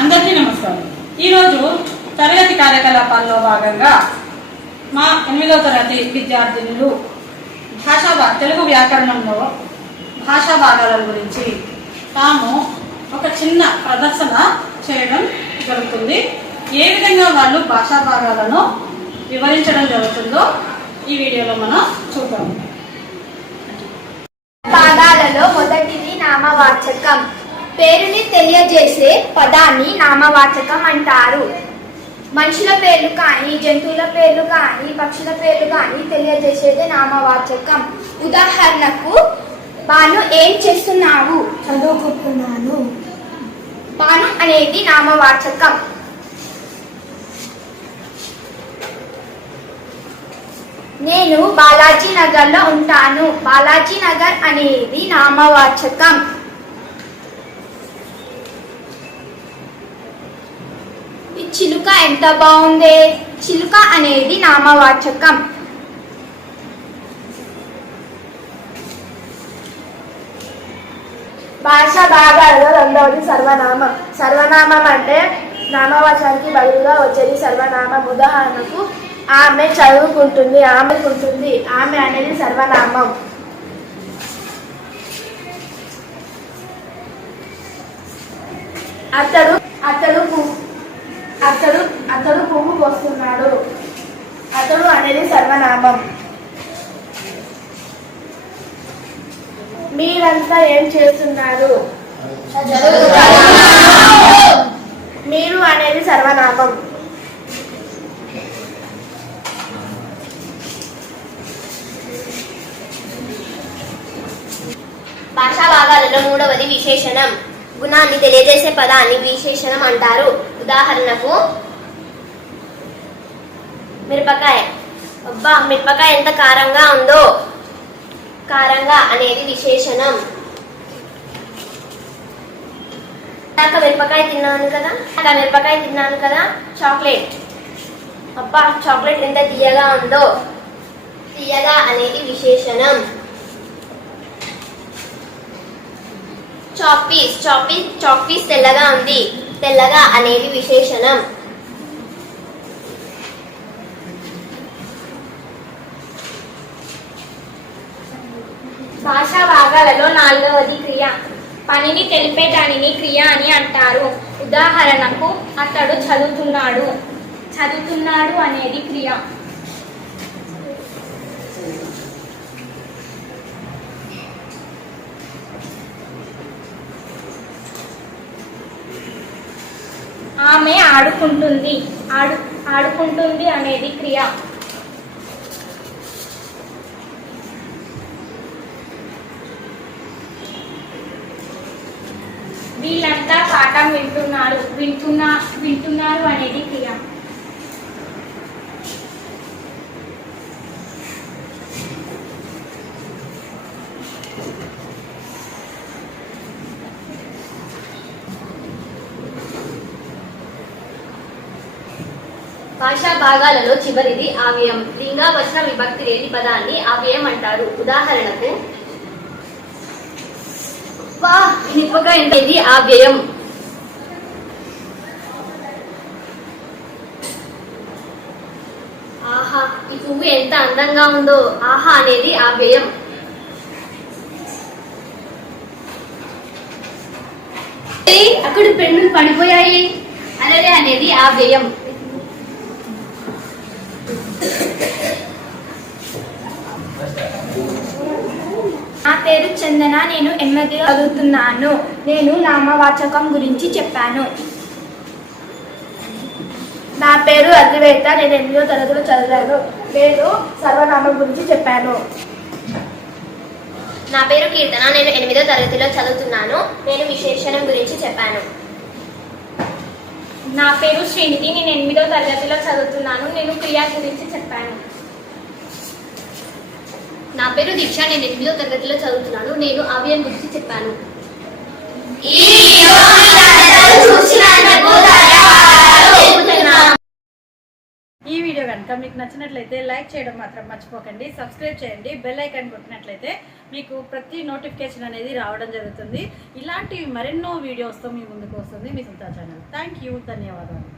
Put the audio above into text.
అందరికీ నమస్కారం. ఈరోజు తరగతి కార్యకలాపాల్లో భాగంగా మా 8వ తరగతి విద్యార్థినులు తెలుగు వ్యాకరణంలో భాషా భాగాల గురించి తాము ఒక చిన్న ప్రదర్శన చేయడం జరుగుతుంది. ఏ విధంగా వాళ్ళు భాషా భాగాలను వివరించడం జరుగుతుందో ఈ వీడియోలో మనం చూద్దాం. భాగాలలో మొదటిది నామవాచకం. పేరుని తెలియజేసే పదాన్ని నామవాచకం అంటారు. మనుషుల పేర్లు కానీ, జంతువుల పేర్లు కానీ, పక్షుల పేర్లు కానీ తెలియజేసేదే నామవాచకం. ఉదాహరణకు, బాను ఏం చేస్తున్నావు? చదువుకుంటున్నాను. బాను అనేది నామవాచకం. నేను బాలాజీ నగర్ లో ఉంటాను. బాలాజీ నగర్ అనేది నామవాచకం. చిలుక ఎంత బాగుంది. చిలుక అనేది నామవాచకం. భాషా భాగాలలో రెండవది సర్వనామం. సర్వనామం అంటే నామవాచకానికి బదులుగా వచ్చేది సర్వనామం. ఉదాహరణకు, ఆమె చదువుకుంటుంది, ఆమెకుంటుంది. ఆమె అనేది సర్వనామం. అతడు పువ్వు కోస్తున్నాడు. అతడు అనేది సర్వనామం. మీరంతా ఏం చేస్తున్నారు? మీరు అనేది సర్వనామం. భాషా భాగాలలో మూడవది విశేషణం. గుణాన్ని తెలియజేసే పదాన్ని విశేషణం అంటారు. ఉదాహరణకు, మిరపకాయ. అబ్బా, మిరపకాయ ఎంత కారంగా ఉందో. కారంగా అనేది విశేషణం. మిరపకాయ తిన్నాను కదా. చాక్లెట్. అబ్బా, చాక్లెట్ ఎంత తీయగా ఉందో. తీయగా అనేది విశేషణం. చాక్ పీస్ తెల్లగా ఉంది. తెల్లగా అనేది విశేషణం. భాషా భాగాలలో నాలుగవది క్రియ. పనిని తెలిపే దానిని క్రియ అని అంటారు. ఉదాహరణకు, అతడు చదువుతున్నాడు. చదువుతున్నాడు అనేది క్రియ. ఆమె ఆడుకుంటుంది. ఆడుకుంటుంది అనేది క్రియ. వీళ్ళంతా పాఠం వింటున్నారు అనేది క్రియ. భాషా భాగాలలో చివరిది ఆవ్యయం. లింగవచన విభక్తి లేని పదాన్ని ఆవ్యయం అంటారు. ఉదాహరణకు, మిరపకాయ అనేది ఆవ్యయం. ఆహా, ఈ పువ్వు ఎంత అందంగా ఉందో. ఆహా అనేది ఆవ్యయం. అక్కడ పెన్నులు పడిపోయాయి. అలరే అనేది ఆవ్యయం. నా పేరు చందన. నేను 8వ చదువుతున్నాను. నేను నామవాచకం గురించి చెప్పాను. నా పేరు అద్వైత. నేను 8వ తరగతిలో చదివాను. నేను సర్వనామం గురించి చెప్పాను. నా పేరు కీర్తన. నేను 8వ తరగతిలో చదువుతున్నాను. నేను విశేషణం గురించి చెప్పాను. నా పేరు శ్రీనిధి, నేను 8వ తరగతిలో చదువుతున్నాను. నేను క్రియ గురించి చెప్పాను. నా పేరు దీక్ష, నేను 8వ తరగతిలో చదువుతున్నాను. నేను అవ్యయం గురించి చెప్పాను. ఈ వీడియో మీరందరూ చూసినందుకు ధన్యవాదాలు తెలుపుతున్నాము. ఈ వీడియో కనుక మీకు నచ్చినట్లయితే లైక్ చేయడం మాత్రం మర్చిపోకండి. సబ్స్క్రైబ్ చేయండి. బెల్ ఐకాన్ కొట్టినట్లయితే మీకు ప్రతి నోటిఫికేషన్ అనేది రావడం జరుగుతుంది. ఇలాంటి మరెన్నో వీడియోస్తో మీ ముందుకు వస్తుంది మీ సొంత ఛానల్. థ్యాంక్ యూ, ధన్యవాదాలు.